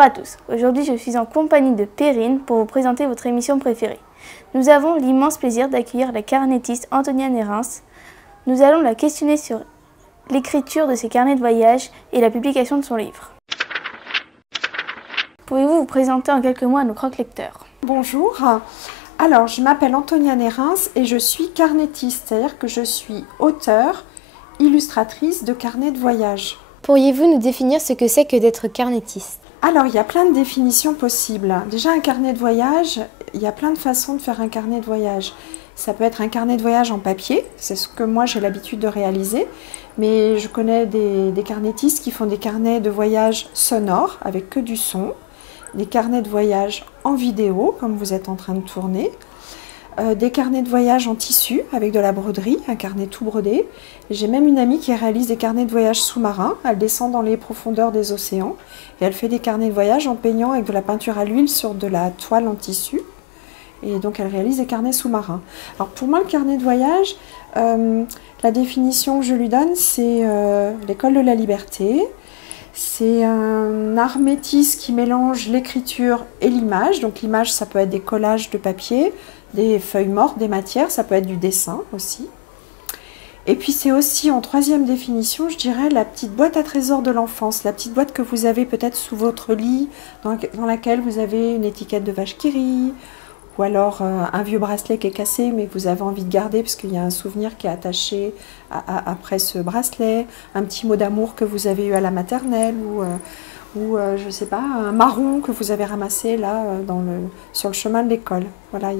Bonjour à tous, aujourd'hui je suis en compagnie de Perrine pour vous présenter votre émission préférée. Nous avons l'immense plaisir d'accueillir la carnettiste Antonia Nerens. Nous allons la questionner sur l'écriture de ses carnets de voyage et la publication de son livre. Pouvez-vous vous présenter en quelques mots à nos croque-lecteurs? Bonjour, alors je m'appelle Antonia Nerens et je suis carnettiste, c'est-à-dire que je suis auteure, illustratrice de carnets de voyage. Pourriez-vous nous définir ce que c'est que d'être carnettiste? Alors, il y a plein de définitions possibles. Déjà, un carnet de voyage, il y a plein de façons de faire un carnet de voyage. Ça peut être un carnet de voyage en papier, c'est ce que moi j'ai l'habitude de réaliser, mais je connais des carnettistes qui font des carnets de voyage sonores avec que du son, des carnets de voyage en vidéo, comme vous êtes en train de tourner, des carnets de voyage en tissu avec de la broderie, un carnet tout brodé. J'ai même une amie qui réalise des carnets de voyage sous-marins. Elle descend dans les profondeurs des océans et elle fait des carnets de voyage en peignant avec de la peinture à l'huile sur de la toile en tissu. Et donc elle réalise des carnets sous-marins. Alors pour moi, le carnet de voyage, la définition que je lui donne, c'est l'école de la liberté. C'est un art métis qui mélange l'écriture et l'image. Donc l'image, ça peut être des collages de papier, des feuilles mortes, des matières, ça peut être du dessin aussi. Et puis c'est aussi, en troisième définition, je dirais la petite boîte à trésors de l'enfance, la petite boîte que vous avez peut-être sous votre lit, dans laquelle vous avez une étiquette de vache qui rit, ou alors un vieux bracelet qui est cassé mais que vous avez envie de garder parce qu'il y a un souvenir qui est attaché après ce bracelet, un petit mot d'amour que vous avez eu à la maternelle, ou je ne sais pas, un marron que vous avez ramassé là sur le chemin de l'école. Voilà,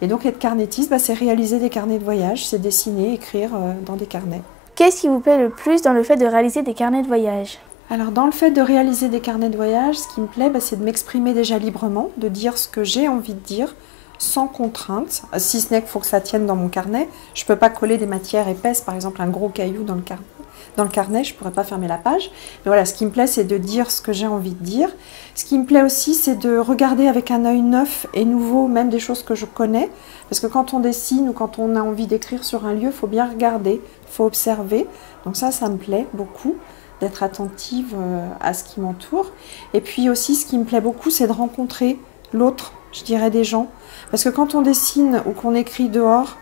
Et donc être carnettiste, c'est réaliser des carnets de voyage, c'est dessiner, écrire dans des carnets. Qu'est-ce qui vous plaît le plus dans le fait de réaliser des carnets de voyage? Alors dans le fait de réaliser des carnets de voyage, ce qui me plaît, c'est de m'exprimer déjà librement, de dire ce que j'ai envie de dire, sans contrainte, si ce n'est qu'il faut que ça tienne dans mon carnet. Je ne peux pas coller des matières épaisses, par exemple un gros caillou dans le carnet, je ne pourrais pas fermer la page. Mais voilà, ce qui me plaît, c'est de dire ce que j'ai envie de dire. Ce qui me plaît aussi, c'est de regarder avec un œil neuf et nouveau, même des choses que je connais. Parce que quand on dessine ou quand on a envie d'écrire sur un lieu, il faut bien regarder, il faut observer. Donc ça me plaît beaucoup, d'être attentive à ce qui m'entoure. Et puis aussi, ce qui me plaît beaucoup, c'est de rencontrer l'autre, je dirais des gens. Parce que quand on dessine ou qu'on écrit dehors,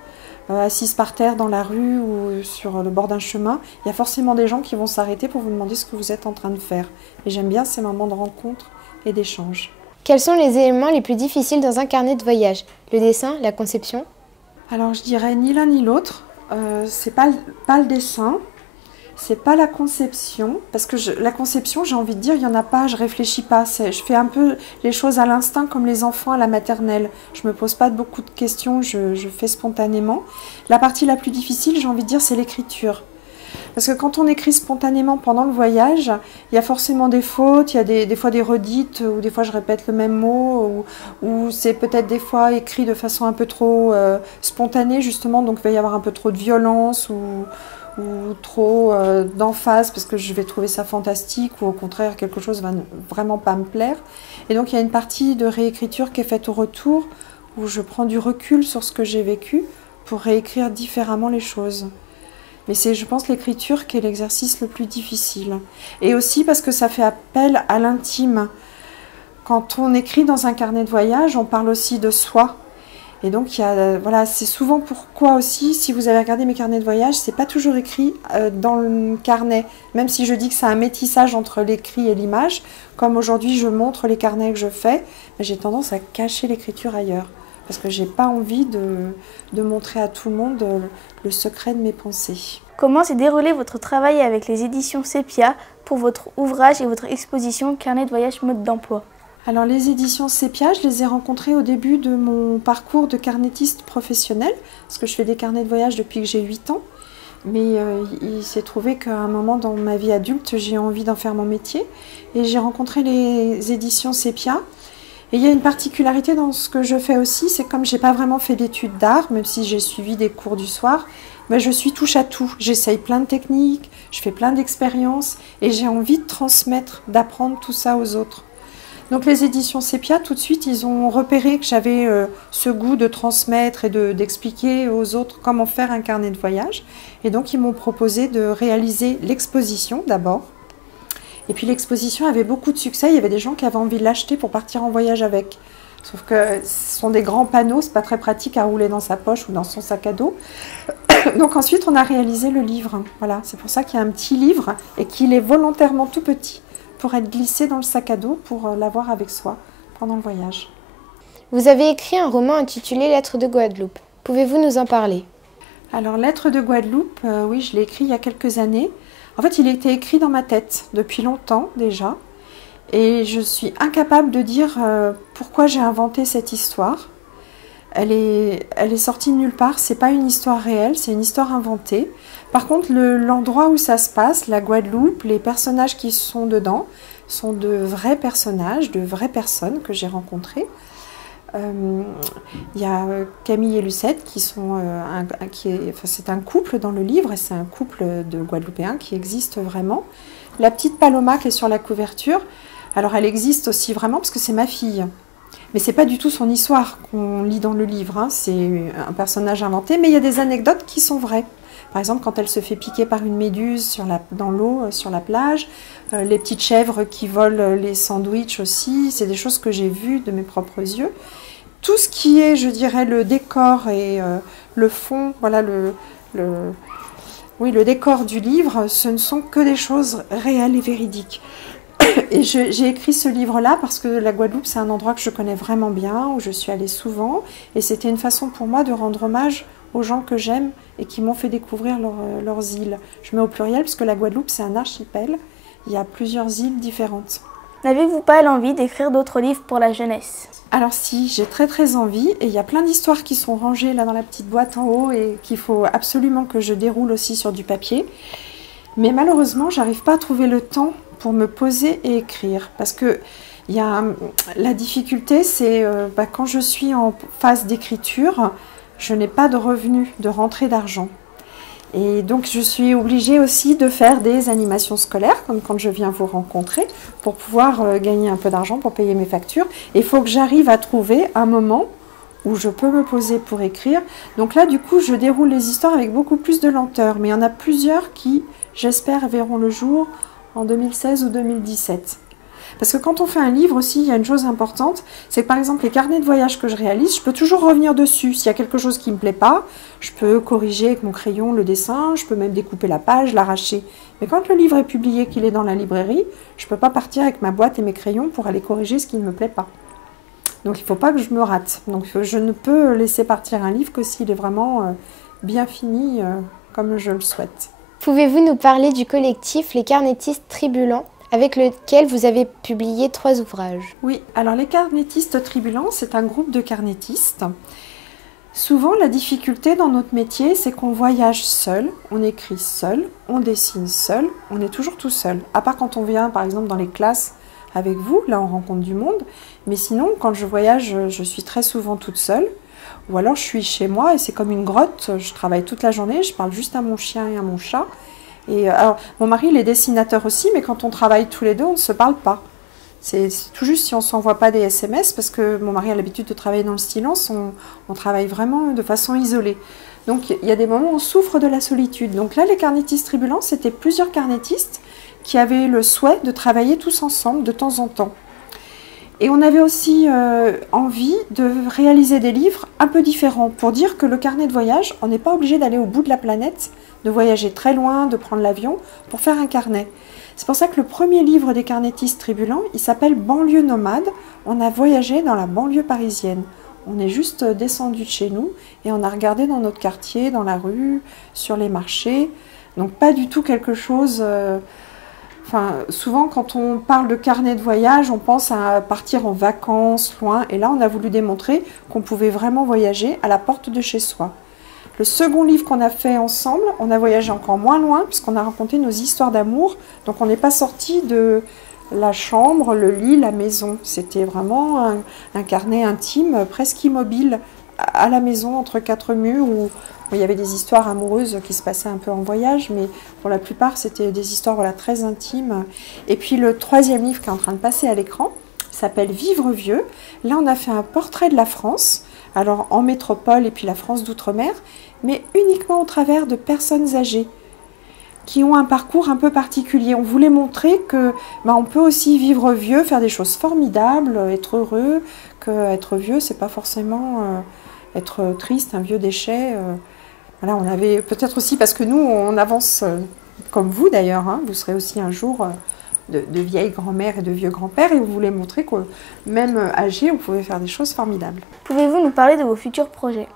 assise par terre dans la rue ou sur le bord d'un chemin, il y a forcément des gens qui vont s'arrêter pour vous demander ce que vous êtes en train de faire. Et j'aime bien ces moments de rencontre et d'échange. Quels sont les éléments les plus difficiles dans un carnet de voyage? Le dessin, la conception? Alors je dirais ni l'un ni l'autre. C'est pas le dessin. C'est pas la conception, parce que la conception, j'ai envie de dire, il n'y en a pas, je réfléchis pas. Je fais un peu les choses à l'instinct comme les enfants à la maternelle. Je me pose pas beaucoup de questions, je fais spontanément. La partie la plus difficile, j'ai envie de dire, c'est l'écriture. Parce que quand on écrit spontanément pendant le voyage, il y a forcément des fautes, il y a des fois des redites, ou des fois je répète le même mot, ou c'est peut-être des fois écrit de façon un peu trop spontanée, justement, donc il va y avoir un peu trop de violence, ou trop d'emphase parce que je vais trouver ça fantastique, ou au contraire quelque chose va vraiment pas me plaire. Et donc il y a une partie de réécriture qui est faite au retour où je prends du recul sur ce que j'ai vécu pour réécrire différemment les choses. Mais c'est, je pense, l'écriture qui est l'exercice le plus difficile. Et aussi parce que ça fait appel à l'intime. Quand on écrit dans un carnet de voyage, on parle aussi de soi. Et donc, voilà, c'est souvent pourquoi aussi, si vous avez regardé mes carnets de voyage, c'est pas toujours écrit dans le carnet. Même si je dis que c'est un métissage entre l'écrit et l'image, comme aujourd'hui je montre les carnets que je fais, j'ai tendance à cacher l'écriture ailleurs. Parce que j'ai pas envie de montrer à tout le monde le secret de mes pensées. Comment s'est déroulé votre travail avec les éditions Sepia pour votre ouvrage et votre exposition Carnet de voyage mode d'emploi? Alors les éditions Sepia, je les ai rencontrées au début de mon parcours de carnettiste professionnel, parce que je fais des carnets de voyage depuis que j'ai 8 ans. Mais il s'est trouvé qu'à un moment dans ma vie adulte, j'ai envie d'en faire mon métier. Et j'ai rencontré les éditions Sepia. Et il y a une particularité dans ce que je fais aussi, c'est comme je n'ai pas vraiment fait d'études d'art, même si j'ai suivi des cours du soir, je suis touche à tout. J'essaye plein de techniques, je fais plein d'expériences et j'ai envie de transmettre, d'apprendre tout ça aux autres. Donc les éditions Sepia, tout de suite, ils ont repéré que j'avais ce goût de transmettre et d'expliquer aux autres comment faire un carnet de voyage. Et donc ils m'ont proposé de réaliser l'exposition d'abord. Et puis l'exposition avait beaucoup de succès, il y avait des gens qui avaient envie de l'acheter pour partir en voyage avec. Sauf que ce sont des grands panneaux, c'est pas très pratique à rouler dans sa poche ou dans son sac à dos. Donc ensuite on a réalisé le livre. Voilà, c'est pour ça qu'il y a un petit livre et qu'il est volontairement tout petit pour être glissé dans le sac à dos pour l'avoir avec soi pendant le voyage. Vous avez écrit un roman intitulé Lettres de Guadeloupe. Pouvez-vous nous en parler? Alors Lettres de Guadeloupe, oui, je l'ai écrit il y a quelques années. En fait, il était écrit dans ma tête depuis longtemps déjà. Et je suis incapable de dire pourquoi j'ai inventé cette histoire. Elle est sortie de nulle part, c'est pas une histoire réelle, c'est une histoire inventée. Par contre, l'endroit où ça se passe, la Guadeloupe, les personnages qui sont dedans sont de vrais personnages, de vraies personnes que j'ai rencontrées. Il y a Camille et Lucette qui sont c'est un couple dans le livre et c'est un couple de Guadeloupéens qui existe vraiment. La petite Paloma qui est sur la couverture, alors elle existe aussi vraiment parce que c'est ma fille. Mais c'est pas du tout son histoire qu'on lit dans le livre, hein. C'est un personnage inventé, mais il y a des anecdotes qui sont vraies. Par exemple, quand elle se fait piquer par une méduse dans l'eau, sur la plage, les petites chèvres qui volent les sandwichs aussi, c'est des choses que j'ai vues de mes propres yeux. Tout ce qui est, je dirais, le décor et le fond, voilà le décor du livre, ce ne sont que des choses réelles et véridiques. Et j'ai écrit ce livre-là parce que la Guadeloupe, c'est un endroit que je connais vraiment bien, où je suis allée souvent. Et c'était une façon pour moi de rendre hommage aux gens que j'aime et qui m'ont fait découvrir leurs îles. Je mets au pluriel parce que la Guadeloupe, c'est un archipel. Il y a plusieurs îles différentes. N'avez-vous pas l'envie d'écrire d'autres livres pour la jeunesse? Alors si, j'ai très envie. Et il y a plein d'histoires qui sont rangées là dans la petite boîte en haut et qu'il faut absolument que je déroule aussi sur du papier. Mais malheureusement, j'arrive pas à trouver le temps pour me poser et écrire. Parce que la difficulté, c'est quand je suis en phase d'écriture, je n'ai pas de revenus, de rentrée d'argent. Et donc, je suis obligée aussi de faire des animations scolaires, comme quand je viens vous rencontrer, pour pouvoir gagner un peu d'argent pour payer mes factures. Et il faut que j'arrive à trouver un moment où je peux me poser pour écrire. Donc là, du coup, je déroule les histoires avec beaucoup plus de lenteur. Mais il y en a plusieurs qui, j'espère, verront le jour en 2016 ou 2017. Parce que quand on fait un livre aussi, il y a une chose importante, c'est que par exemple les carnets de voyage que je réalise, je peux toujours revenir dessus. S'il y a quelque chose qui ne me plaît pas, je peux corriger avec mon crayon le dessin, je peux même découper la page, l'arracher. Mais quand le livre est publié, qu'il est dans la librairie, je ne peux pas partir avec ma boîte et mes crayons pour aller corriger ce qui ne me plaît pas. Donc il ne faut pas que je me rate. Donc je ne peux laisser partir un livre que s'il est vraiment bien fini comme je le souhaite. Pouvez-vous nous parler du collectif Les Carnétistes Tribulants avec lequel vous avez publié 3 ouvrages? Oui, alors les Carnétistes Tribulants, c'est un groupe de carnétistes. Souvent, la difficulté dans notre métier, c'est qu'on voyage seul, on écrit seul, on dessine seul, on est toujours tout seul. À part quand on vient, par exemple, dans les classes avec vous, là on rencontre du monde. Mais sinon, quand je voyage, je suis très souvent toute seule. Ou alors je suis chez moi et c'est comme une grotte, je travaille toute la journée, je parle juste à mon chien et à mon chat. Et alors, mon mari, il est dessinateur aussi, mais quand on travaille tous les deux, on ne se parle pas. C'est tout juste si on ne s'envoie pas des SMS, parce que mon mari a l'habitude de travailler dans le silence, on travaille vraiment de façon isolée. Donc il y a des moments où on souffre de la solitude. Donc là, les carnétistes tribulants, c'était plusieurs carnétistes qui avaient le souhait de travailler tous ensemble de temps en temps. Et on avait aussi envie de réaliser des livres un peu différents pour dire que le carnet de voyage, on n'est pas obligé d'aller au bout de la planète, de voyager très loin, de prendre l'avion pour faire un carnet. C'est pour ça que le premier livre des carnétistes tribulants, il s'appelle Banlieue nomade. On a voyagé dans la banlieue parisienne. On est juste descendu de chez nous et on a regardé dans notre quartier, dans la rue, sur les marchés. Donc pas du tout quelque chose... souvent, quand on parle de carnet de voyage, on pense à partir en vacances, loin. Et là, on a voulu démontrer qu'on pouvait vraiment voyager à la porte de chez soi. Le second livre qu'on a fait ensemble, on a voyagé encore moins loin, puisqu'on a raconté nos histoires d'amour. Donc, on n'est pas sorti de la chambre, le lit, la maison. C'était vraiment un carnet intime, presque immobile, à la maison, entre 4 murs, où il y avait des histoires amoureuses qui se passaient un peu en voyage, mais pour la plupart, c'était des histoires très intimes. Et puis le troisième livre qui est en train de passer à l'écran s'appelle Vivre vieux. Là, on a fait un portrait de la France, alors en métropole et puis la France d'outre-mer, mais uniquement au travers de personnes âgées. qui ont un parcours un peu particulier. On voulait montrer que on peut aussi vivre vieux, faire des choses formidables, être heureux, que être vieux, c'est pas forcément être triste, un vieux déchet. Voilà, on avait peut-être aussi, parce que nous, on avance comme vous d'ailleurs, hein, vous serez aussi un jour de vieilles grand-mères et de vieux grands-pères, et vous voulez montrer que même âgé, on pouvait faire des choses formidables. Pouvez-vous nous parler de vos futurs projets?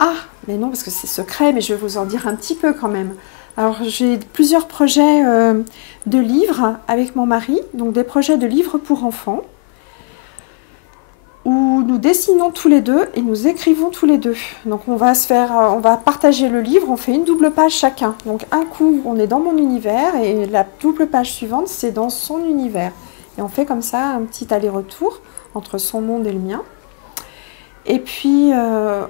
Ah, mais non, parce que c'est secret, mais je vais vous en dire un petit peu quand même. Alors, j'ai plusieurs projets de livres avec mon mari, donc des projets de livres pour enfants, où nous dessinons tous les deux et nous écrivons tous les deux. Donc, on va partager le livre, on fait une double page chacun. Donc, un coup, on est dans mon univers et la double page suivante, c'est dans son univers. Et on fait comme ça un petit aller-retour entre son monde et le mien. Et puis,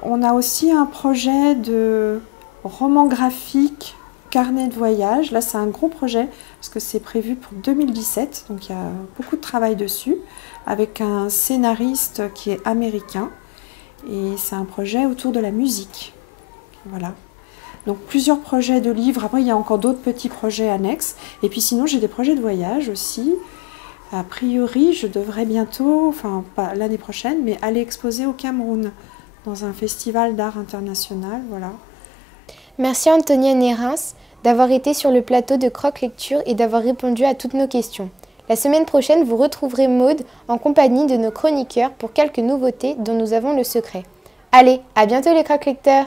on a aussi un projet de roman graphique, carnet de voyage. Là, c'est un gros projet parce que c'est prévu pour 2017. Donc, il y a beaucoup de travail dessus avec un scénariste qui est américain. Et c'est un projet autour de la musique. Voilà. Donc, plusieurs projets de livres. Après, il y a encore d'autres petits projets annexes. Et puis, sinon, j'ai des projets de voyage aussi. A priori, je devrais bientôt, enfin pas l'année prochaine, mais aller exposer au Cameroun dans un festival d'art international, voilà. Merci Antonia Nérins d'avoir été sur le plateau de Croque Lecture et d'avoir répondu à toutes nos questions. La semaine prochaine, vous retrouverez Maude en compagnie de nos chroniqueurs pour quelques nouveautés dont nous avons le secret. Allez, à bientôt les Croque Lecteurs!